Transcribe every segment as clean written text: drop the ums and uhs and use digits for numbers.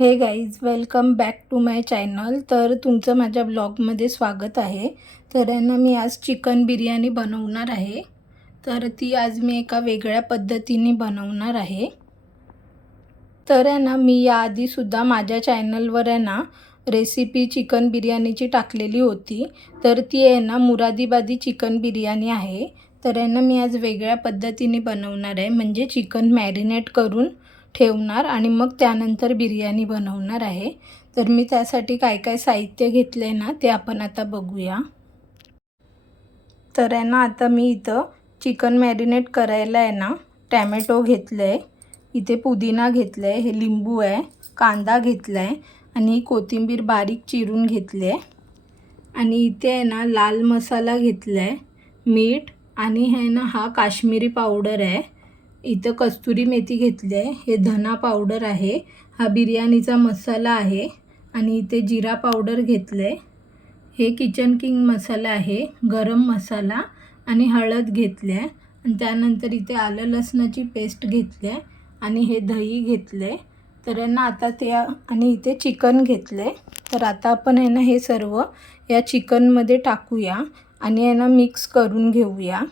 हे guys, welcome back to my channel. तर तुमचं माझ्या ब्लॉगमध्ये स्वागत आहे. तर मी आज चिकन बिर्याणी बनवणार आहे. तर ती आज मी एका वेगळ्या पद्धतीने बनवणार आहे. तर मी याआधीसुद्धा माझ्या चॅनलवर रेसिपी चिकन बिर्याणीची टाकलेली होती. तर ती मुरादाबादी चिकन बिर्याणी आहे. तर मी आज वेगळ्या पद्धतीने बनवणार आहे, म्हणजे चिकन मॅरिनेट करून ठेवणार आणि मग त्यानंतर बिर्याणी बनवणार आहे. तर मी त्यासाठी काय काय साहित्य घेतले ते आपण आता बघूया. तर आता मी इथं चिकन मॅरिनेट करायला टॅमॅटो घेतलं आहे, इथे पुदिना घेतलं आहे, हे लिंबू आहे, कांदा घेतला आहे आणि कोथिंबीर बारीक चिरून घेतली आहे. आणि इथे लाल मसाला घेतला आहे, मीठ आणि हा काश्मीरी पावडर आहे. इथं कस्तुरी मेथी घेतली आहे, हे धना पावडर आहे, हा बिर्याणीचा मसाला आहे. आणि इथे जिरा पावडर घेतलं आहे, हे किचन किंग मसाला आहे, गरम मसाला आणि हळद घेतली आहे. आणि त्यानंतर इथे आलं लसणाची पेस्ट घेतली आहे आणि हे दही घेतलं आहे. तर आता ते आणि इथे चिकन घेतलं आहे. तर आता आपण हे सर्व या चिकनमध्ये टाकूया आणि मिक्स करून घेऊया.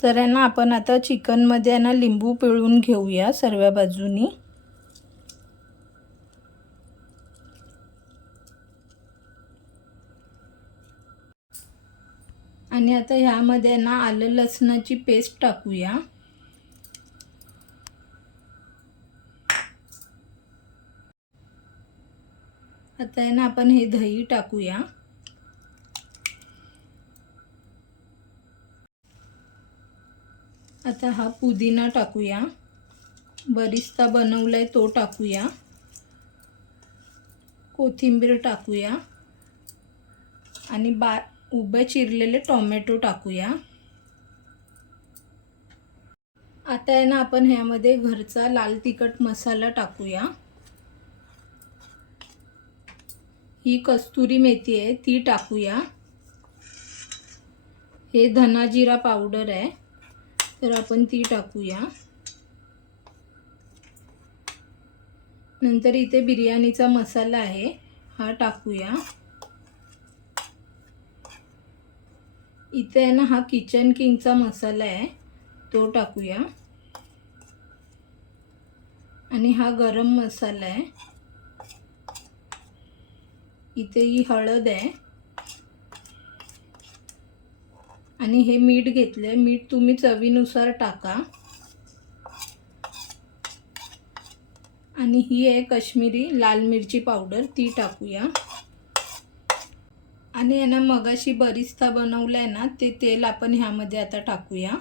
तर आपण आता चिकनमध्ये लिंबू पिळून घेऊया सर्व बाजूनी. आणि आता ह्यामध्ये आलं लसणाची पेस्ट टाकूया. आता आपण हे दही टाकूया. आता हा पुदिना टाकूया, बरिस्ता बनवलाय तो टाकूया, कोथिंबीर टाकूया आणि उभे चिरलेले टोमॅटो टाकूया. आता आपण ह्यामध्ये घरचा लाल तिखट मसाला टाकूया. ही कस्तुरी मेथी आहे ती टाकूया. हे धना जिरा पावडर आहे, तर आपण ती टाकूया. नंतर इथे बिर्याणीचा मसाला आहे, हा टाकूया. इथे हा किचन किंगचा मसाला आहे, तो टाकूया. आणि हा गरम मसाला आहे. इथे ही हळद आहे आणि हे मीठ घेतलंय, मीठ तुम्ही चवीनुसार टाका. आणि ही आहे काश्मीरी लाल मिरची पावडर, ती टाकूया. आणि मगाशी बरिस्ता बनवलाय ते तेल आपण ह्यामध्ये आता टाकूया.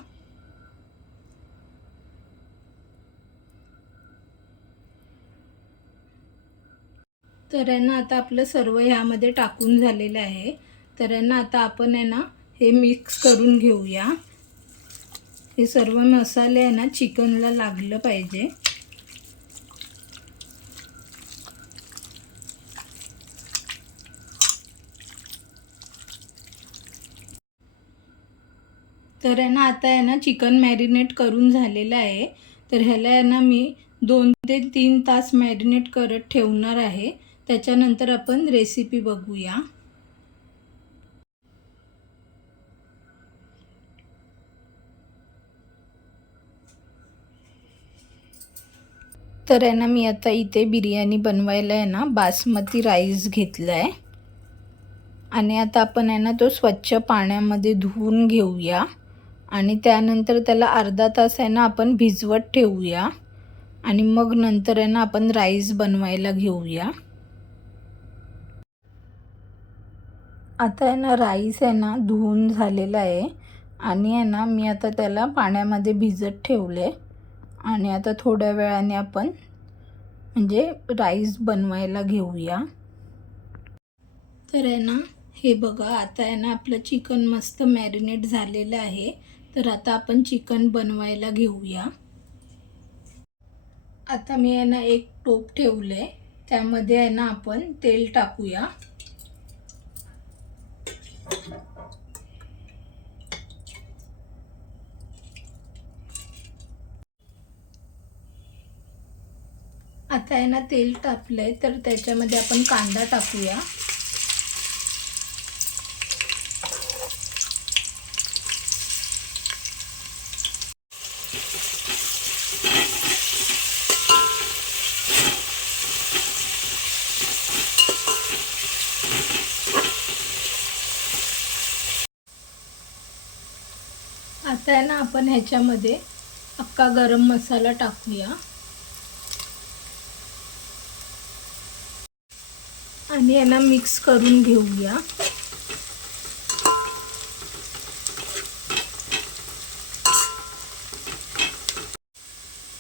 तर आता आपलं सर्व ह्यामध्ये टाकून झालेलं आहे. तर आता आपण हे मिक्स करून घेऊया. हे सर्व मसाले चिकनला लागलं पाहिजे. तर आता चिकन मॅरिनेट करून झालेलं आहे. तर ह्याला मी 2 ते 3 तास मॅरिनेट करत ठेवणार आहे. त्याच्यानंतर आपण रेसिपी बघूया. तर मी आता इथे बिर्याणी बनवायला बासमती राईस घेतला आहे. आणि आता आपण तो स्वच्छ पाण्यामध्ये धुवून घेऊया. आणि त्यानंतर त्याला अर्धा तास आपण भिजवत ठेवूया. आणि मग नंतर आपण राईस बनवायला घेऊया. आता राईस धुवून झालेला आहे. आणि मी आता त्याला पाण्यामध्ये भिजत ठेवले. आणि आता थोड्या वेळाने आपण म्हणजे राईस बनवायला घेऊया. तर हे बघा, आता आपलं चिकन मस्त मॅरिनेट झालेलं आहे. तर आता आपण चिकन बनवायला घेऊया. आता मी एक टोप ठेवले, त्यामध्ये आपण तेल टाकूया. आता आहे ना तेल तापलंय, तर त्याच्यामध्ये आपण कांदा टाकूया. आता आहे ना आपण ह्याच्यामध्ये अख्खा गरम मसाला टाकूया आणि यांना मिक्स करून घेऊया.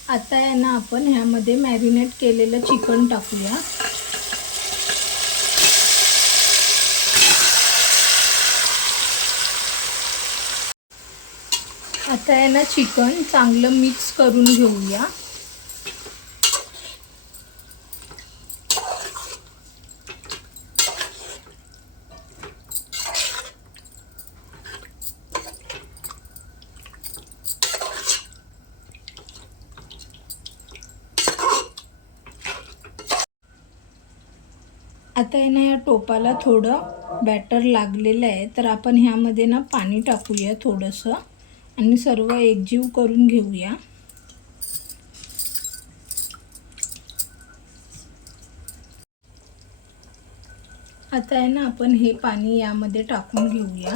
आता आहे ना आपण ह्यामध्ये मॅरिनेट केलेलं चिकन टाकूया. आता आहे ना चिकन चांगलं मिक्स करून घेऊया. आता आहे ना या टोपाला थोडं बॅटर लागलेलं आहे, तर आपण ह्यामध्ये ना पाणी टाकूया थोडंसं आणि सर्व एकजीव करून घेऊया. आता आहे ना आपण हे पाणी यामध्ये टाकून घेऊया.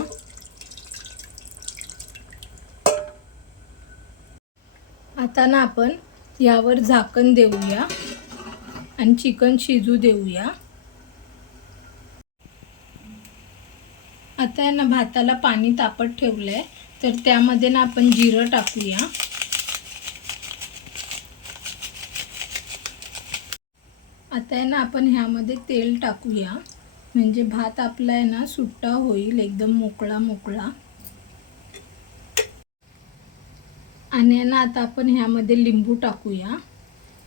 आता ना आपण यावर झाकण देऊया आणि चिकन शिजू देऊया. आता आहे ना भाताला पाणी तापत ठेवलंय, तर त्यामध्ये ना आपण जिरं टाकूया. आता आहे ना आपण ह्यामध्ये तेल टाकूया, म्हणजे भात आपला आहे ना सुट्टा होईल, एकदम मोकळा मोकळा. आणि आहे ना आता आपण ह्यामध्ये लिंबू टाकूया,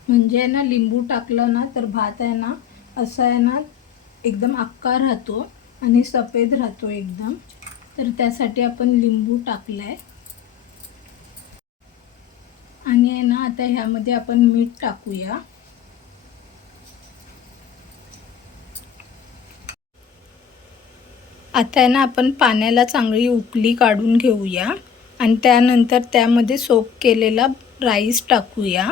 म्हणजे आहे ना लिंबू टाकलं ना तर भात आहे ना असा आहे ना एकदम अख्खा राहतो आणि सफेद राहतो एकदम. तर त्यासाठी आपण लिंबू टाकलाय. आणि आहे ना आता ह्यामध्ये आपण मीठ टाकूया. आता आहे ना आपण पाण्याला चांगली उकळी काढून घेऊया आणि त्यानंतर त्यामध्ये सोक केलेला राईस टाकूया.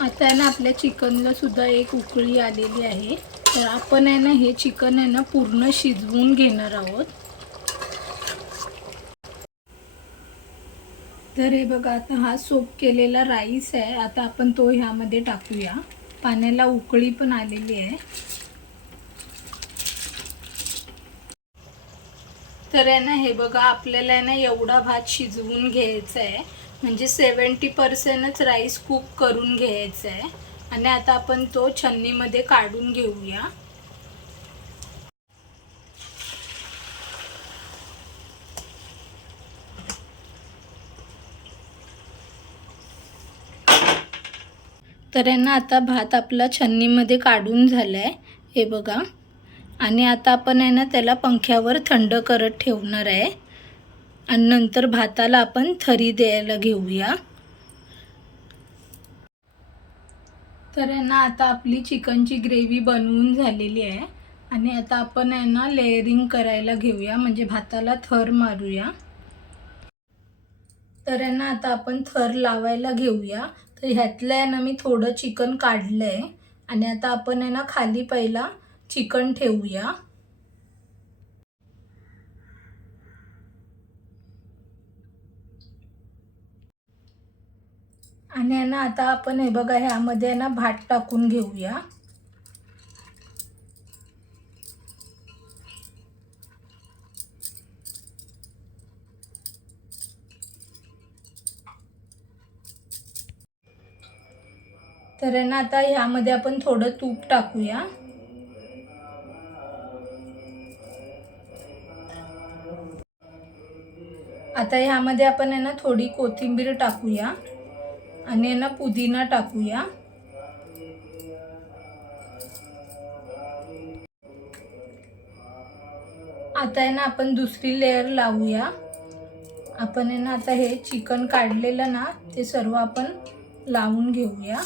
आता आहे ना आपल्या चिकनला सुद्धा एक उकळी आलेली आहे, तर आपण आहे ना हे चिकन आहे ना पूर्ण शिजवून घेणार आहोत. तर हे बघा, आता हा सोक केलेला राईस आहे, आता आपण तो ह्यामध्ये टाकूया. पाण्याला उकळी पण आलेली आहे. तर आहे ना हे बघा, आपल्याला आहे ना एवढा भात शिजवून घ्यायचा आहे, म्हणजे 70% राईस कुक करून घ्यायचा आहे. आणि आता आपण तो छन्नीमध्ये काढून घेऊया. तर आहे ना आता भात आपला छन्नीमध्ये काढून झाला आहे, हे बघा. आणि आता आपण आहे ना त्याला पंख्यावर थंड करत ठेवणार आहे आणि नंतर भाताला आपण थरी द्यायला घेऊया. तर आहे ना आता आपली चिकनची ग्रेव्ही बनवून झालेली आहे आणि आता आपण आहे ना लेयरिंग करायला घेऊया, म्हणजे भाताला थर मारूया. तर आहे ना आता आपण थर लावायला घेऊया. तर ह्यातलं आहे ना मी थोडं चिकन काढलं आहे आणि आता आपण आहे ना खाली पहिला चिकन ठेवूया. आणि आहे ना आता आपण हे बघा ह्यामध्ये आहे ना भात टाकून घेऊया. तर आहे ना आता ह्यामध्ये आपण थोडं तूप टाकूया. आता ह्यामध्ये आपण आहे ना थोडी कोथिंबीर टाकूया आणि आहे ना पुदिना टाकूया. आता आहे ना आपण दुसरी लेयर लावूया. आपण आहे ना आता हे चिकन काढलेलं ना ते सर्व आपण लावून घेऊया.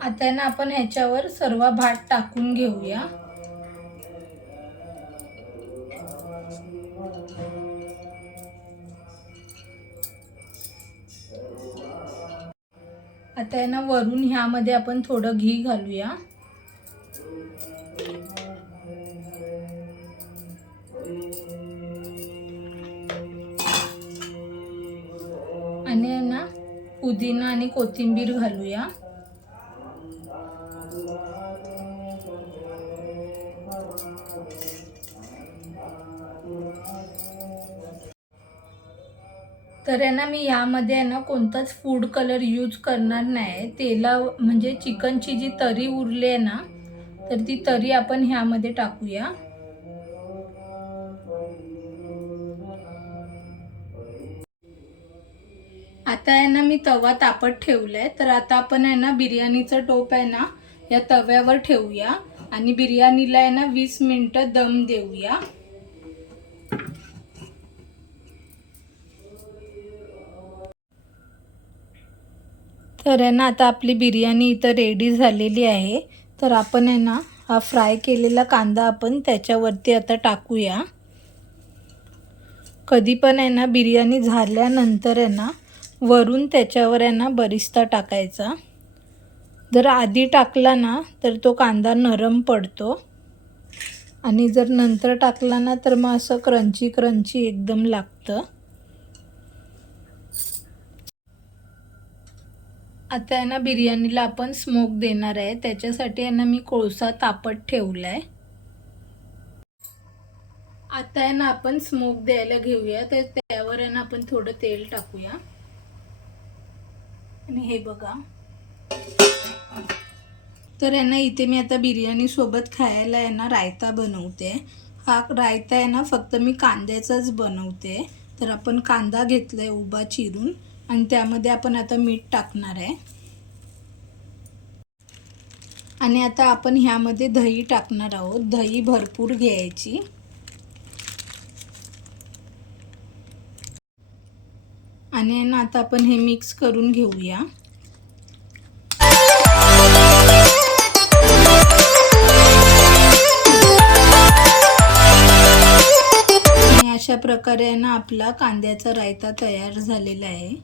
आता ना आपण ह्याच्यावर सर्व भात टाकून घेऊया. आता ना वरून ह्यामध्ये आपण थोडं घी घालूया. आणि ना पुदिना आणि कोथिंबीर घालूया. तर आहे ना मी यामध्ये आहे ना कोणताच फूड कलर यूज करणार नाही. तेला म्हणजे चिकनची जी तरी उरली आहे ना, तर ती तरी आपण ह्यामध्ये टाकूया. आता आहे ना मी तवा तापत ठेवलाय. तर आता आपण आहे ना बिर्याणीचं टोप आहे ना या तव्यावर ठेवूया आणि बिर्याणीला आहे ना 20 मिनिटं दम देऊया. तर आहे ना आता आपली बिर्याणी इथं रेडी झालेली आहे. तर आपण आहे ना हा फ्राय केलेला कांदा आपण त्याच्यावरती आता टाकूया. कधी पण आहे ना बिर्याणी झाल्यानंतर आहे ना वरून त्याच्यावर आहे ना बरिस्ता टाकायचा. जर आधी टाकला ना तर तो कांदा नरम पडतो आणि जर नंतर टाकला ना तर मग असं क्रंची क्रंची एकदम लागतं. आता आहे ना बिर्याणीला आपण स्मोक देणार आहे. त्याच्यासाठी आहे ना मी कोळसा तापत ठेवलाय. आता आहे ना आपण स्मोक द्यायला घेऊया. तर त्यावर आहे ना आपण थोडं तेल टाकूया. आणि हे बघा, तर आहे ना इथे मी आता बिर्याणी सोबत खायला आहे ना रायता बनवते. हा रायता आहे ना फक्त मी कांद्याचाच बनवते. तर आपण कांदा घेतलाय उभा चिरून आणि त्यामध्ये आपण आता मीठ टाकणार आहे. आणि आता आपण ह्यामध्ये दही टाकणार आहोत. दही भरपूर घ्यायची. आणि ना आता आपण हे मिक्स करून घेऊया. आणि अशा प्रकारे ना आपला कांद्याचा रायता तयार झालेला आहे.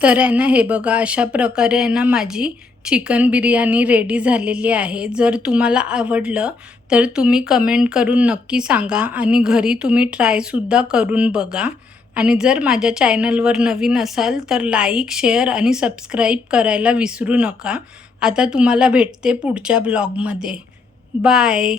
तर आहे ना हे बघा, अशा प्रकारे आहे ना माझी चिकन बिर्याणी रेडी झालेली आहे. जर तुम्हाला आवडलं तर तुम्ही कमेंट करून नक्की सांगा आणि घरी तुम्ही ट्रायसुद्धा करून बघा. आणि जर माझ्या चॅनलवर नवीन असाल तर लाईक, शेअर आणि सबस्क्राईब करायला विसरू नका. आता तुम्हाला भेटते पुढच्या ब्लॉगमध्ये. बाय.